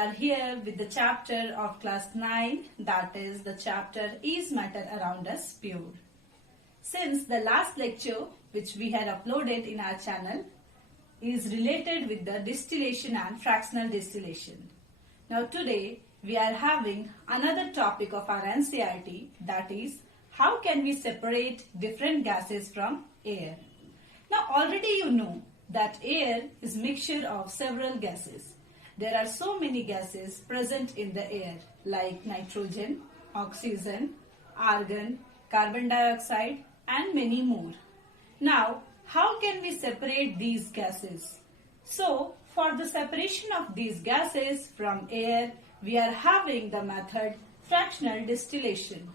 are here with the chapter of class 9, that is the chapter Is Matter Around Us Pure? Since the last lecture which we had uploaded in our channel is related with the distillation and fractional distillation. Now today we are having another topic of our NCERT, that is how can we separate different gases from air. Now already you know that air is mixture of several gases. There are so many gases present in the air like nitrogen, oxygen, argon, carbon dioxide and many more. Now how can we separate these gases? So for the separation of these gases from air, we are having the method fractional distillation.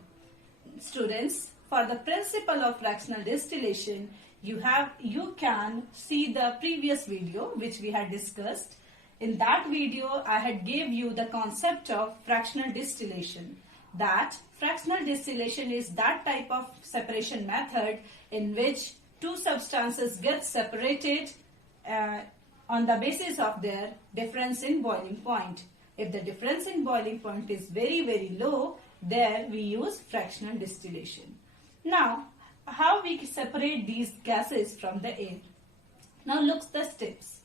Students, for the principle of fractional distillation, you can see the previous video which we had discussed. In that video, I had gave you the concept of fractional distillation. That fractional distillation is that type of separation method in which two substances get separated on the basis of their difference in boiling point. If the difference in boiling point is very low, there we use fractional distillation. Now, how we separate these gases from the air? Now look the steps.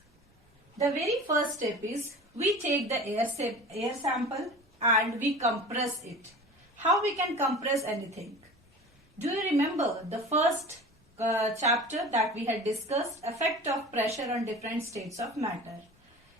The very first step is we take the air sample and we compress it. How we can compress anything? Do you remember the first chapter that we had discussed, effect of pressure on different states of matter?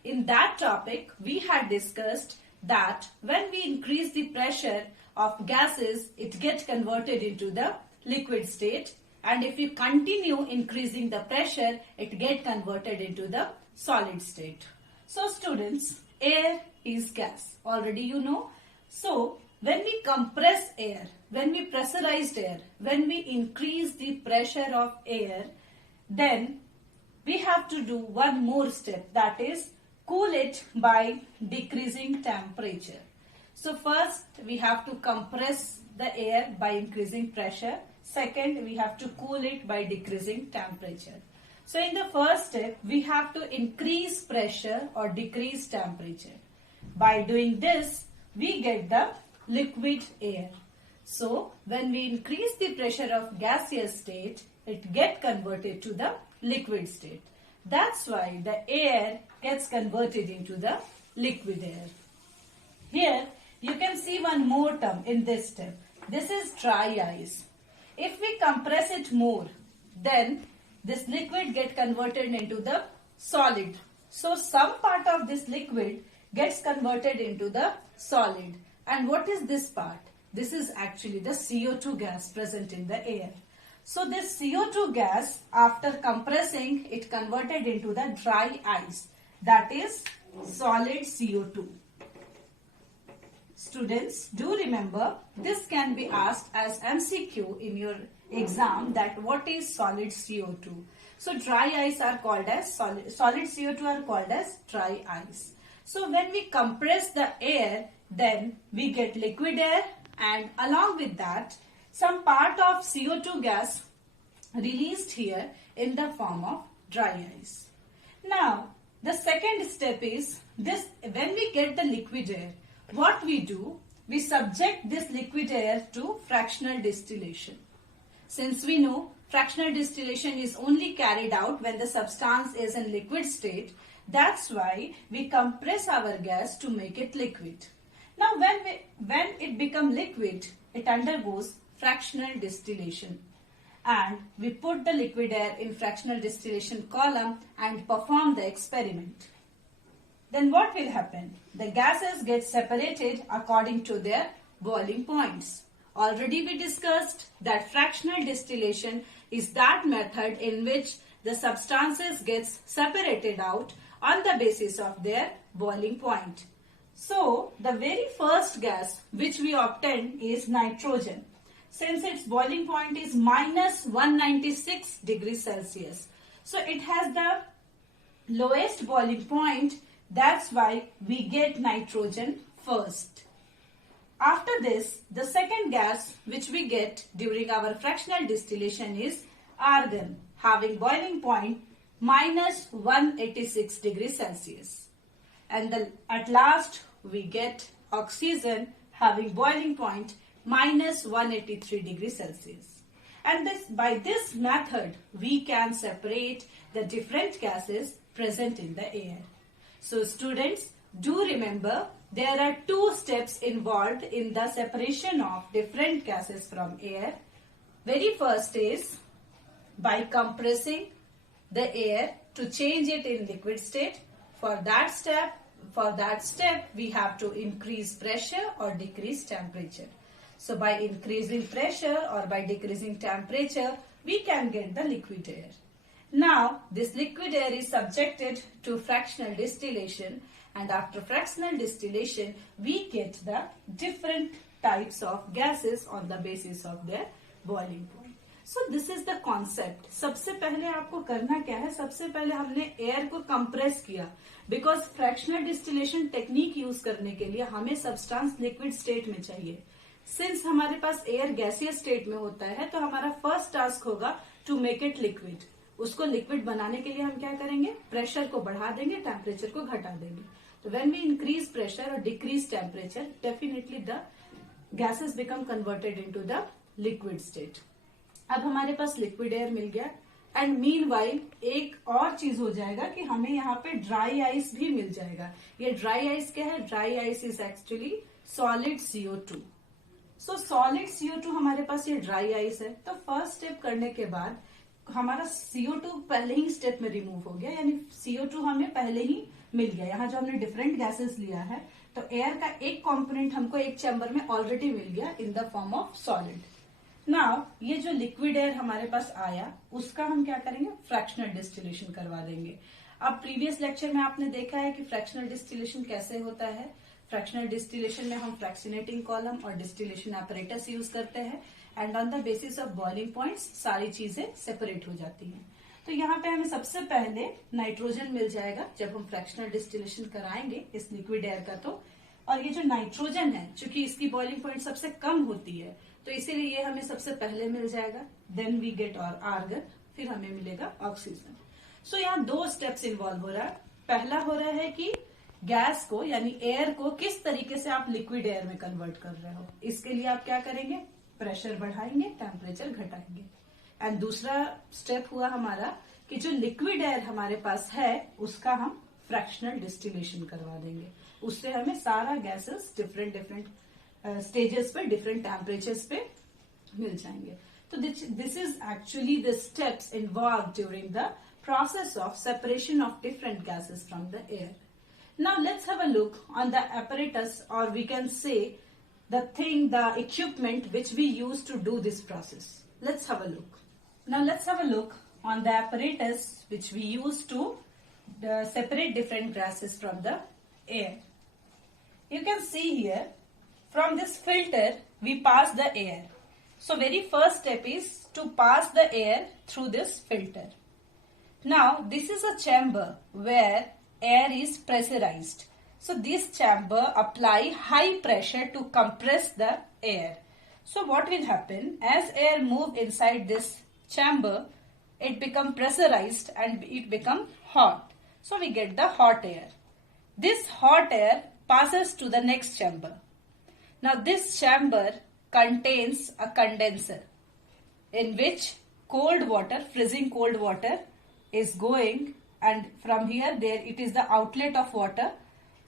In that topic, we had discussed that when we increase the pressure of gases, it gets converted into the liquid state, and if you continue increasing the pressure, it gets converted into the solid state. So students, air is gas. Already you know. So when we compress air, when we pressurized air, when we increase the pressure of air, then we have to do one more step, that is cool it by decreasing temperature. So first we have to compress the air by increasing pressure. Second, we have to cool it by decreasing temperature. So in the first step, we have to increase pressure or decrease temperature. By doing this, we get the liquid air. So when we increase the pressure of gaseous state, it gets converted to the liquid state. That's why the air gets converted into the liquid air. Here you can see one more term in this step. This is dry ice. If we compress it more, then this liquid gets converted into the solid. So some part of this liquid gets converted into the solid. And what is this part? This is actually the CO2 gas present in the air. So this CO2 gas, after compressing, it converted into the dry ice. That is solid CO2. Students, do remember this can be asked as MCQ in your exam, that what is solid CO2. So dry ice are called as solid CO2 are called as dry ice. So when we compress the air, then we get liquid air, and along with that some part of CO2 gas released here in the form of dry ice. Now the second step is this: when we get the liquid air, what we do, we subject this liquid air to fractional distillation. Since we know fractional distillation is only carried out when the substance is in liquid state, that's why we compress our gas to make it liquid. Now when it becomes liquid, it undergoes fractional distillation, and we put the liquid air in fractional distillation column and perform the experiment. Then what will happen? The gases get separated according to their boiling points. Already we discussed that fractional distillation is that method in which the substances gets separated out on the basis of their boiling point. So the very first gas which we obtain is nitrogen. Since its boiling point is minus 196 degrees Celsius. So it has the lowest boiling point. That's why we get nitrogen first. After this, the second gas which we get during our fractional distillation is argon, having boiling point minus 186 degrees Celsius. And at last we get oxygen having boiling point minus 183 degrees Celsius. And by this method, we can separate the different gases present in the air. So students, do remember there are two steps involved in the separation of different gases from air. Very first is by compressing the air to change it in liquid state. For that step, we have to increase pressure or decrease temperature. So by increasing pressure or by decreasing temperature, we can get the liquid air. Now, this liquid air is subjected to fractional distillation, and after fractional distillation, we get the different types of gases on the basis of their boiling point. So this is the concept. सबसे पहले आपको करना क्या है? सबसे पहले हमने air को कंप्रेस किया, because fractional distillation technique use करने के लिए हमें सब्सटेंस लिक्विड स्टेट में चाहिए. सिंस हमारे पास एयर गैसियस स्टेट में होता है, तो हमारा फर्स्ट टास्क होगा टू मेक इट लिक्विड. उसको लिक्विड बनाने के लिए हम क्या करेंगे? प्रेशर को बढ़ा देंगे, टेम्परेचर को घटा देंगे. तो व्हेन वी इंक्रीज प्रेशर और decrease temperature, definitely the gases become converted into the liquid state. अब हमारे पास लिक्विड एयर मिल गया, एंड मीनवाइल एक और चीज हो जाएगा कि हमें यहाँ पे ड्राई आइस भी मिल जाएगा. ये ड्राई आइस क्या है? Dry ice is actually solid CO2. So solid CO2 हमारे पास ये ड्राई आइस है. तो फर्स्ट स्टेप करने के बाद हमारा CO2 पहले ही स्टेप में रिमूव हो गया, यानी CO2 हमें पहले ही मिल गया. यहाँ जो हमने डिफरेंट गैसेस लिया है, तो एयर का एक कॉम्पोनेंट हमको एक चैम्बर में ऑलरेडी मिल गया in the form of solid. Now ये जो लिक्विड एयर हमारे पास आया, उसका हम क्या करेंगे? फ्रैक्शनल डिस्टिलेशन करवा देंगे. अब प्रीवियस लेक्चर में आपने देखा है कि फ्रैक्शनल डिस्टिलेशन कैसे होता है. फ्रैक्शनल डिस्टिलेशन में हम फ्रैक्शनेटिंग कॉलम और डिस्टिलेशन apparatus यूज करते हैं, and on the basis of boiling points सारी चीजें सेपरेट हो जाती हैं. तो यहाँ पे हमें सबसे पहले नाइट्रोजन मिल जाएगा जब हम फ्रैक्शनल डिस्टिलेशन कराएंगे इस लिक्विड एयर का. तो और ये जो नाइट्रोजन है, चूंकि इसकी बॉइलिंग पॉइंट सबसे कम होती है, तो इसीलिए ये हमें सबसे पहले मिल जाएगा. देन वी गेट और आर्गन, फिर हमें मिलेगा ऑक्सीजन. सो यहाँ दो स्टेप्स इन्वॉल्व हो रहा है. पहला हो रहा है कि गैस को यानी एयर को किस तरीके से आप लिक्विड एयर में कन्वर्ट कर रहे हो. इसके लिए आप क्या करेंगे? प्रेशर बढ़ाएंगे, टेम्परेचर घटाएंगे. एंड दूसरा स्टेप हुआ हमारा कि जो लिक्विड एयर हमारे पास है, उसका हम फ्रैक्शनल डिस्टिलेशन करवा देंगे. उससे हमें सारा गैसेस डिफरेंट डिफरेंट स्टेजेस पे, डिफरेंट टेम्परेचर्स पे मिल जाएंगे. तो this is actually the steps involve during the process of separation of different gases from the air. Now let's have a look on the apparatus, or we can say the equipment which we use to do this process. Let's have a look. Now let's have a look on the apparatus which we use to separate different gases from the air. You can see here, from this filter we pass the air. So very first step is to pass the air through this filter. Now this is a chamber where air is pressurized. So this chamber apply high pressure to compress the air. So what will happen? As air move inside this chamber, it become pressurized and it become hot. So we get the hot air. This hot air passes to the next chamber. Now this chamber contains a condenser in which cold water, freezing cold water is going, and from here there it is the outlet of water.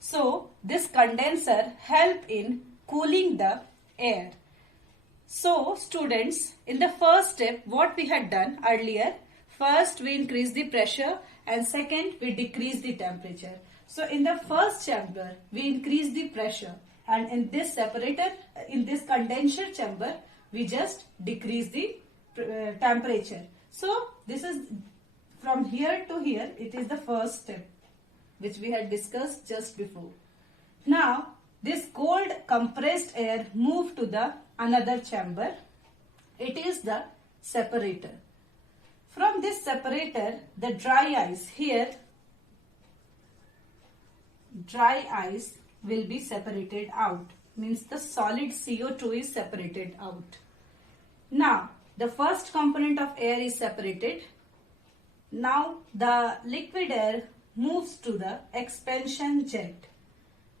So this condenser help in cooling the air. So students, in the first step what we had done earlier, first we increase the pressure and second we decrease the temperature. So in the first chamber we increase the pressure, and in this separator, in this condenser chamber, we just decrease the temperature. So this is from here to here, it is the first step which we had discussed just before. Now this cold compressed air moved to the another chamber. It is the separator. From this separator, the dry ice here, dry ice will be separated out. Means the solid CO2 is separated out. Now the first component of air is separated. Now the liquid air moves to the expansion jet.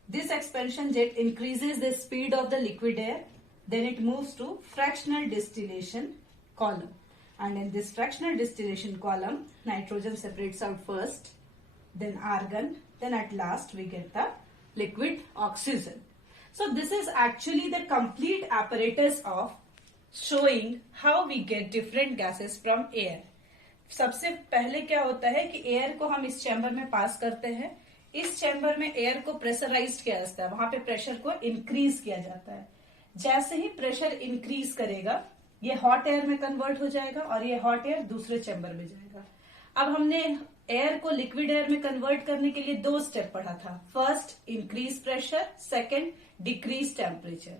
This expansion jet increases the speed of the liquid air. Then it moves to fractional distillation column. And in this fractional distillation column, nitrogen separates out first, then argon, then at last we get the liquid oxygen. So this is actually the complete apparatus of showing how we get different gases from air. सबसे पहले क्या होता है कि air को हम इस chamber में पास करते हैं. इस चैम्बर में एयर को प्रेशराइज्ड किया जाता है, वहां पे प्रेशर को इंक्रीज किया जाता है. जैसे ही प्रेशर इंक्रीज करेगा ये हॉट एयर में कन्वर्ट हो जाएगा और ये हॉट एयर दूसरे चैम्बर में जाएगा. अब हमने एयर को लिक्विड एयर में कन्वर्ट करने के लिए 2 स्टेप पढ़ा था. First increase pressure, second decrease temperature.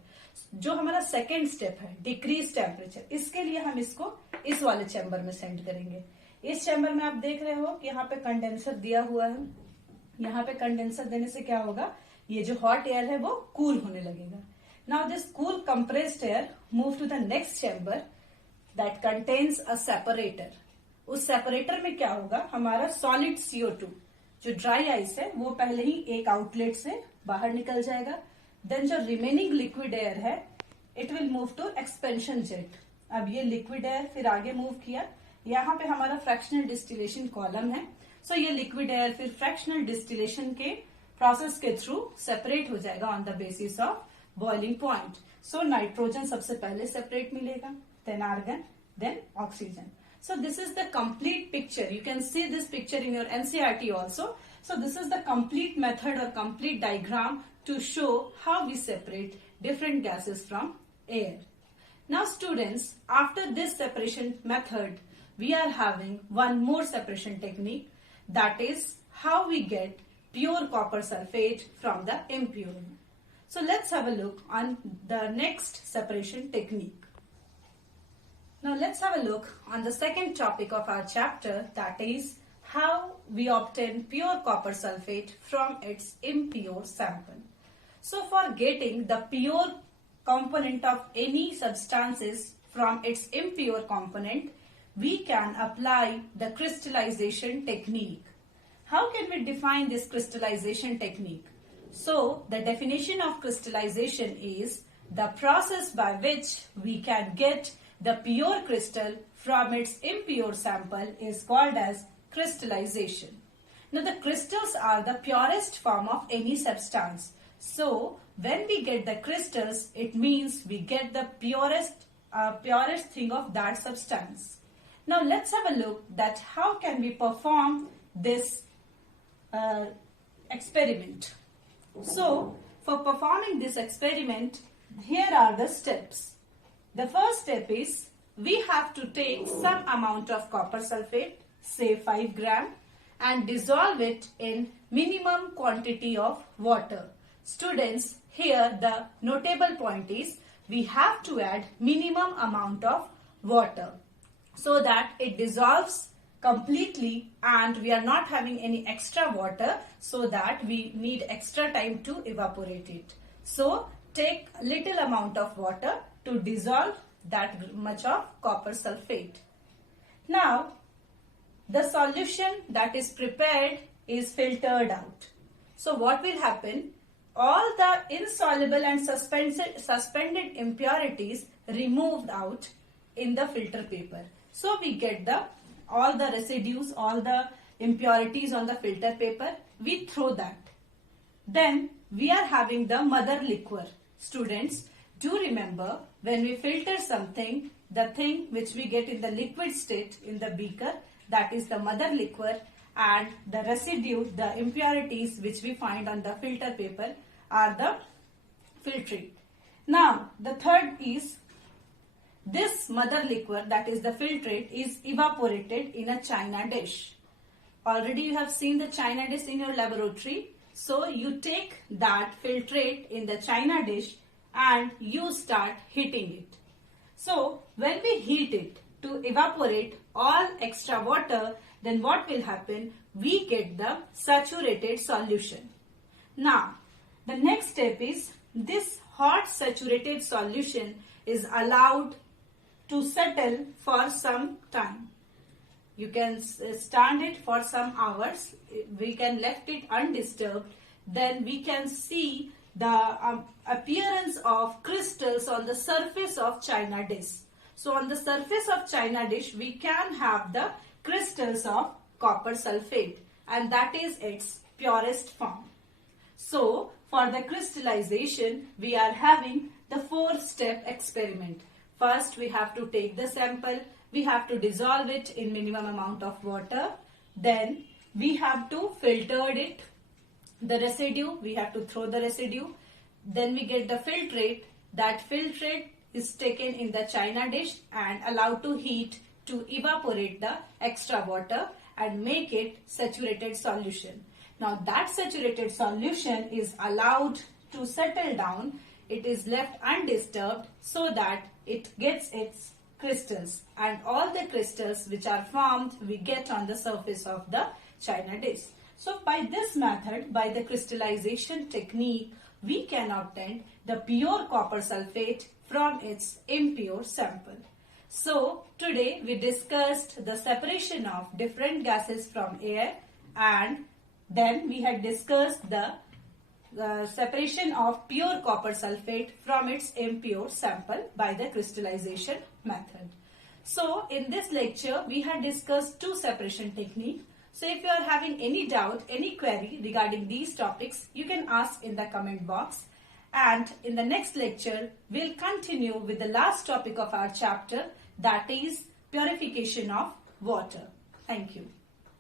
जो हमारा सेकंड स्टेप है डिक्रीज टेम्परेचर, इसके लिए हम इसको इस वाले चैम्बर में सेंड करेंगे. इस चैम्बर में आप देख रहे हो कि यहाँ पे कंडेंसर दिया हुआ है. यहाँ पे कंडेंसर देने से क्या होगा, ये जो हॉट एयर है वो कूल होने लगेगा. Now this cool compressed air move to the next chamber that contains a separator. उस सेपरेटर में क्या होगा, हमारा सॉलिड CO2 जो ड्राई आइस है वो पहले ही एक आउटलेट से बाहर निकल जाएगा. देन जो रिमेनिंग लिक्विड एयर है it will move to expansion jet. अब ये लिक्विड एयर फिर आगे मूव किया, यहाँ पे हमारा फ्रैक्शनल डिस्टिलेशन कॉलम है. सो ये लिक्विड एयर फिर फ्रैक्शनल डिस्टिलेशन के प्रोसेस के थ्रू सेपरेट हो जाएगा on the basis of boiling point. So nitrogen सबसे पहले सेपरेट मिलेगा, then argon, then oxygen. So this is the complete picture. You can see this picture in your NCERT also. So this is the complete method or complete diagram to show how we separate different gases from air. Now students, after this separation method, we are having one more separation technique, that is how we get pure copper sulfate from the impure. So let's have a look on the next separation technique. Now let's have a look on the second topic of our chapter, that is how we obtain pure copper sulfate from its impure sample. So for getting the pure component of any substances from its impure component, we can apply the crystallization technique. How can we define this crystallization technique? So the definition of crystallization is the process by which we can get the pure crystal from its impure sample is called as crystallization. Now the crystals are the purest form of any substance. So when we get the crystals, it means we get the purest thing of that substance. Now let's have a look that how can we perform this experiment. So for performing this experiment, here are the steps. The first step is we have to take some amount of copper sulfate, say 5 gram, and dissolve it in minimum quantity of water. Students, here the notable point is we have to add minimum amount of water so that it dissolves completely and we are not having any extra water, so that we need extra time to evaporate it. So take a little amount of water to dissolve that much of copper sulfate. Now the solution that is prepared is filtered out. So what will happen? All the insoluble and suspended impurities removed out in the filter paper. So we get all the residues, all the impurities on the filter paper, we throw that. Then we are having the mother liquor. Students, do remember, when we filter something, the thing which we get in the liquid state in the beaker, that is the mother liquor, and the residue, the impurities which we find on the filter paper are the filtrate. Now the third is this mother liquor, that is the filtrate, is evaporated in a china dish. Already you have seen the china dish in your laboratory. So you take that filtrate in the china dish and you start heating it. So when we heat it to evaporate all extra water, then what will happen? We get the saturated solution. Now the next step is this hot saturated solution is allowed to settle for some time. You can stand it for some hours. We can left it undisturbed. then we can see the appearance of crystals on the surface of china dish. So on the surface of china dish, we can have the crystals of copper sulfate, and that is its purest form. So for the crystallization, we are having the 4-step experiment. First, we have to take the sample. We have to dissolve it in minimum amount of water. Then we have to filter it. The residue, we have to throw the residue. Then we get the filtrate. That filtrate is taken in the china dish and allowed to heat to evaporate the extra water and make it saturated solution. Now that saturated solution is allowed to settle down. It is left undisturbed so that it gets its crystals, and all the crystals which are formed we get on the surface of the china dish. So by this method, by the crystallization technique, we can obtain the pure copper sulfate from its impure sample. So today we discussed the separation of different gases from air, and then we had discussed the separation of pure copper sulfate from its impure sample by the crystallization method. So in this lecture we had discussed 2 separation techniques. So if you are having any doubt, any query regarding these topics, you can ask in the comment box. And in the next lecture, we'll continue with the last topic of our chapter, that is purification of water. Thank you.